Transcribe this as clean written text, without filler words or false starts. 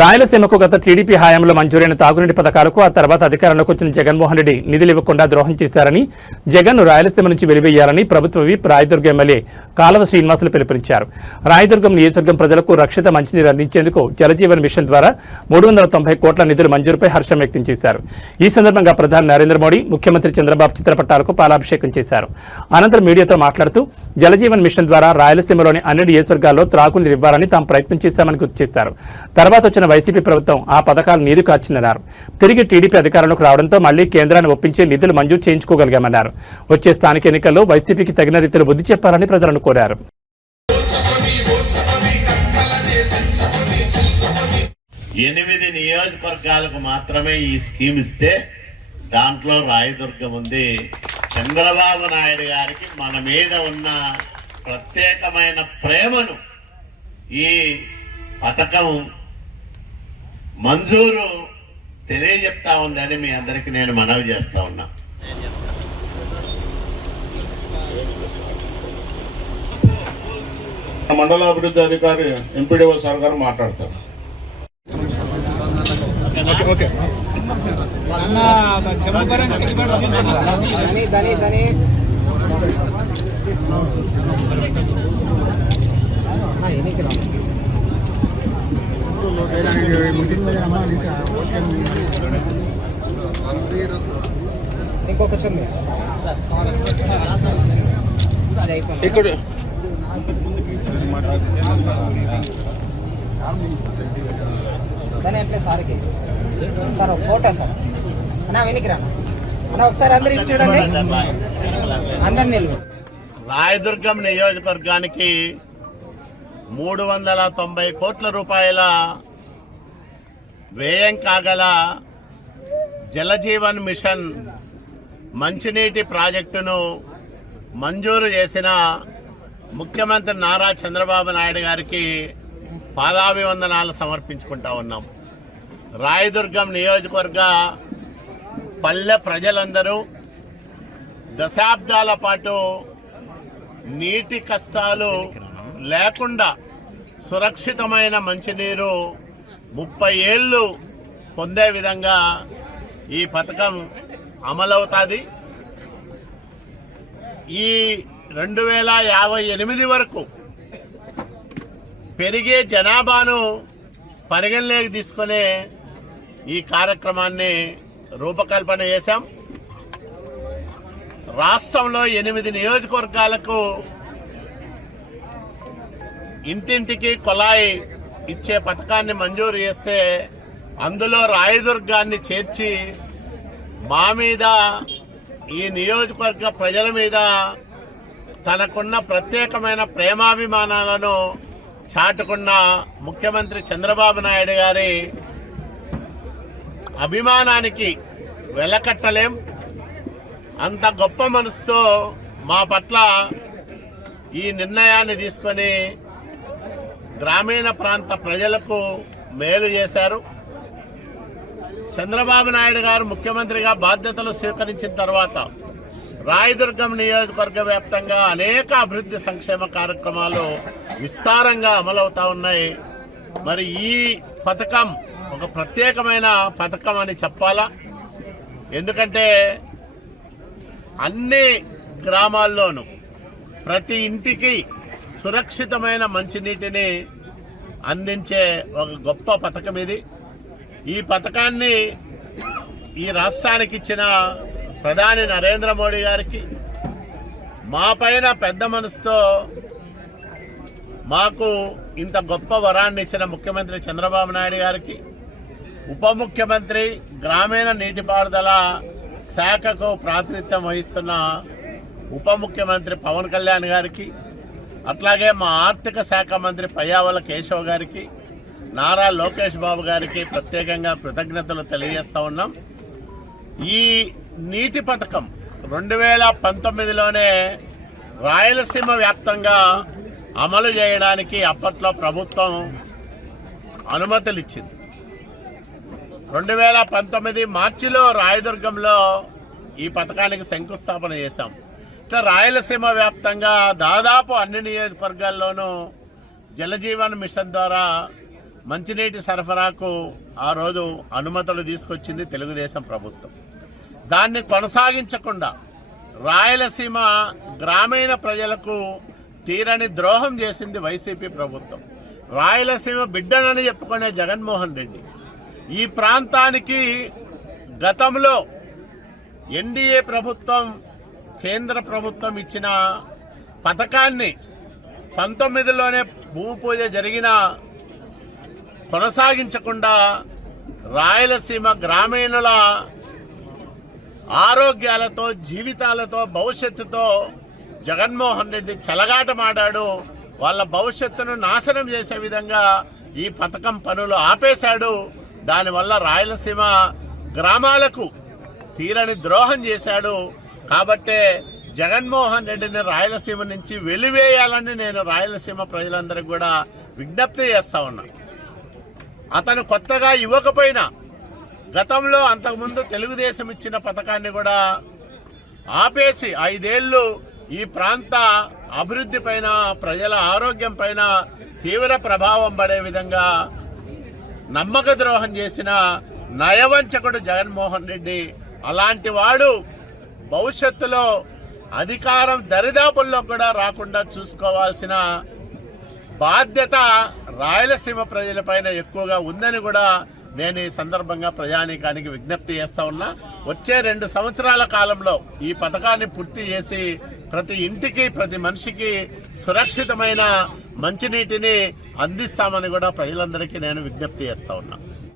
రాయలసీమకు గత టీడీపీ హయాంలో మంజూరైన తాగునీటి పథకాలకు ఆ తర్వాత అధికారంలోకి వచ్చిన జగన్మోహన్ రెడ్డి నిధులు ఇవ్వకుండా ద్రోహం చేశారని, జగన్ రాయలసీమ నుంచి వెలివేయాలని ప్రభుత్వ విప్ రాయదుర్గం ఎమ్మెల్యే కాలవ శ్రీనివాసులు పిలుపునిచ్చారు. రాయదుర్గం నియోజకవర్గం ప్రజలకు రక్షిత మంచినీరు అందించేందుకు జలజీవన్ మిషన్ ద్వారా 390 కోట్ల నిధుల మంజూరుపై హర్షం వ్యక్తం చేశారు. ఈ సందర్భంగా ప్రధాని నరేంద్ర మోడీ, ముఖ్యమంత్రి చంద్రబాబు చిత్రపటాలకు పాలాభిషేకం చేశారు. అనంతరం మీడియాతో మాట్లాడుతూ జలజీవన్ మిషన్ ద్వారా రాయలసీమలోని అన్ని నియోజకవర్గాల్లో త్రాగునీరు ఇవ్వాలని తాము ప్రయత్నం చేశామని గుర్తు చేశారు. తర్వాత వచ్చిన వైసీపీ ప్రభుత్వం ఆ పథకాలు నీరు కార్చిందన్నారు. తిరిగి టీడీపీ అధికారంలోకి రావడంతో మళ్లీ కేంద్రాన్ని ఒప్పించి నిధులు మంజూరు చేయించుకోగలిగామన్నారు. వచ్చే స్థానిక ఎన్నికల్లో వైసీపీకి తగిన రీతిలో బుద్ధి చెప్పాలని ప్రజలను కోరారు. 8 నియోజకవర్గాలకు మాత్రమే ఈ స్కీమ్ ఇస్తే దాంట్లో రాయదుర్గం ఉంది. చంద్రబాబు నాయుడు గారికి మన మీద ఉన్న ప్రత్యేకమైన ప్రేమను ఈ పథకం మంజూరు తెలియజెప్తా ఉందని మీ అందరికీ నేను మనవి చేస్తా ఉన్నా. మండల అభివృద్ధి అధికారి ఎంపీడీఓ సార్ గారు మాట్లాడతారు. ఇంకొక ఇక్కడ సార్కి సార్ ఫోటో సార్ అన్నా వెనక్కి రా అన్న ఒకసారి అందరికి చూడండి. అందరినీ రాయదుర్గం నియోజకవర్గానికి 390 కోట్ల రూపాయల వ్యయం కాగల జలజీవన్ మిషన్ మంచినీటి ప్రాజెక్టును మంజూరు చేసిన ముఖ్యమంత్రి నారా చంద్రబాబు నాయుడు గారికి పాదాభివందనాలు సమర్పించుకుంటా ఉన్నాం. రాయదుర్గం నియోజకవర్గ పల్లె ప్రజలందరూ దశాబ్దాల పాటు నీటి కష్టాలు లేకుండా సురక్షితమైన మంచినీరు 30 ఏళ్ళు పొందే విధంగా ఈ పథకం అమలవుతుంది. ఈ 2058 వరకు పెరిగే జనాభాను పరిగణలోకి తీసుకునే ఈ కార్యక్రమాన్ని రూపకల్పన చేశాం. రాష్ట్రంలో 8 నియోజకవర్గాలకు ఇంటింటికి కుళాయి ఇచ్చే పథకాన్ని మంజూరు చేస్తే అందులో రాయదుర్గాన్ని చేర్చి మా మీద, ఈ నియోజకవర్గ ప్రజల మీద తనకున్న ప్రత్యేకమైన ప్రేమాభిమానాలను చాటుకున్న ముఖ్యమంత్రి చంద్రబాబు నాయుడు గారి అభిమానానికి వెలకట్టలేం. అంత గొప్ప మనసుతో మా పట్ల ఈ నిర్ణయాన్ని తీసుకొని గ్రామీణ ప్రాంత ప్రజలకు మేలు చేశారు. చంద్రబాబు నాయుడు గారు ముఖ్యమంత్రిగా బాధ్యతలు స్వీకరించిన తర్వాత రాయదుర్గం నియోజకవర్గ వ్యాప్తంగా అనేక అభివృద్ధి సంక్షేమ కార్యక్రమాలు విస్తారంగా అమలవుతా ఉన్నాయి. మరి ఈ పథకం ఒక ప్రత్యేకమైన పథకం అని చెప్పాలా. ఎందుకంటే అన్ని గ్రామాల్లోనూ ప్రతి ఇంటికి సురక్షితమైన మంచినీటిని అందించే ఒక గొప్ప పథకం ఇది. ఈ పథకాన్ని ఈ రాష్ట్రానికి ఇచ్చిన ప్రధాని నరేంద్ర మోడీ గారికి, మా పైన పెద్ద మనసుతో మాకు ఇంత గొప్ప వరాన్ని ఇచ్చిన ముఖ్యమంత్రి చంద్రబాబు నాయుడు గారికి, ఉప ముఖ్యమంత్రి గ్రామీణ నీటిపారుదల శాఖకు ప్రాతినిధ్యం వహిస్తున్న ఉప ముఖ్యమంత్రి పవన్ కళ్యాణ్ గారికి, అట్లాగే మా ఆర్థిక శాఖ మంత్రి పయ్యావుల కేశవ్ గారికి, నారా లోకేష్ బాబు గారికి ప్రత్యేకంగా కృతజ్ఞతలు తెలియజేస్తూ ఉన్నాం. ఈ నీటి పథకం 2019లోనే రాయలసీమ వ్యాప్తంగా అమలు చేయడానికి అప్పట్లో ప్రభుత్వం అనుమతులు ఇచ్చింది. 2019 మార్చిలో రాయదుర్గంలో ఈ పథకానికి శంకుస్థాపన చేశాం. ఇట్లా రాయలసీమ వ్యాప్తంగా దాదాపు అన్ని నియోజకవర్గాల్లోనూ జలజీవన్ మిషన్ ద్వారా మంచినీటి సరఫరాకు ఆ రోజు అనుమతులు తీసుకొచ్చింది తెలుగుదేశం ప్రభుత్వం. దాన్ని కొనసాగించకుండా రాయలసీమ గ్రామీణ ప్రజలకు తీరని ద్రోహం చేసింది వైసీపీ ప్రభుత్వం. రాయలసీమ బిడ్డనని చెప్పుకునే జగన్మోహన్ రెడ్డి ఈ ప్రాంతానికి గతంలో ఎన్డీఏ ప్రభుత్వం కేంద్ర ప్రభుత్వం ఇచ్చిన పథకాన్ని 19లోనే భూమి పూజ జరిగిన కొనసాగించకుండా రాయలసీమ గ్రామీణుల ఆరోగ్యాలతో జీవితాలతో భవిష్యత్తుతో జగన్మోహన్ రెడ్డి చెలగాటమాడాడు. వాళ్ళ భవిష్యత్తును నాశనం చేసే విధంగా ఈ పథకం పనులు ఆపేశాడు. దానివల్ల రాయలసీమ గ్రామాలకు తీరని ద్రోహం చేశాడు. కాబట్టే జగన్మోహన్ రెడ్డిని రాయలసీమ నుంచి వెలివేయాలని నేను రాయలసీమ ప్రజలందరికీ కూడా విజ్ఞప్తి చేస్తా ఉన్నా. అతను కొత్తగా ఇవ్వకపోయినా గతంలో అంతకుముందు తెలుగుదేశం ఇచ్చిన పథకాన్ని కూడా ఆపేసి 5 ఏళ్ళు ఈ ప్రాంత అభివృద్ధి పైన ప్రజల ఆరోగ్యం పైన తీవ్ర ప్రభావం పడే విధంగా నమ్మక ద్రోహం చేసిన నయవంచకుడు జగన్మోహన్ రెడ్డి. అలాంటి వాడు భవిష్యత్తులో అధికారం దరిదాపుల్లో కూడా రాకుండా చూసుకోవాల్సిన బాధ్యత రాయలసీమ ప్రజలపైన ఎక్కువగా ఉందని కూడా నేను ఈ సందర్భంగా ప్రజానీకానికి విజ్ఞప్తి చేస్తా ఉన్నా. వచ్చే 2 సంవత్సరాల కాలంలో ఈ పథకాన్ని పూర్తి చేసి ప్రతి ఇంటికి ప్రతి మనిషికి సురక్షితమైన మంచినీటిని అందిస్తామని కూడా ప్రజలందరికీ నేను విజ్ఞప్తి చేస్తా ఉన్నా.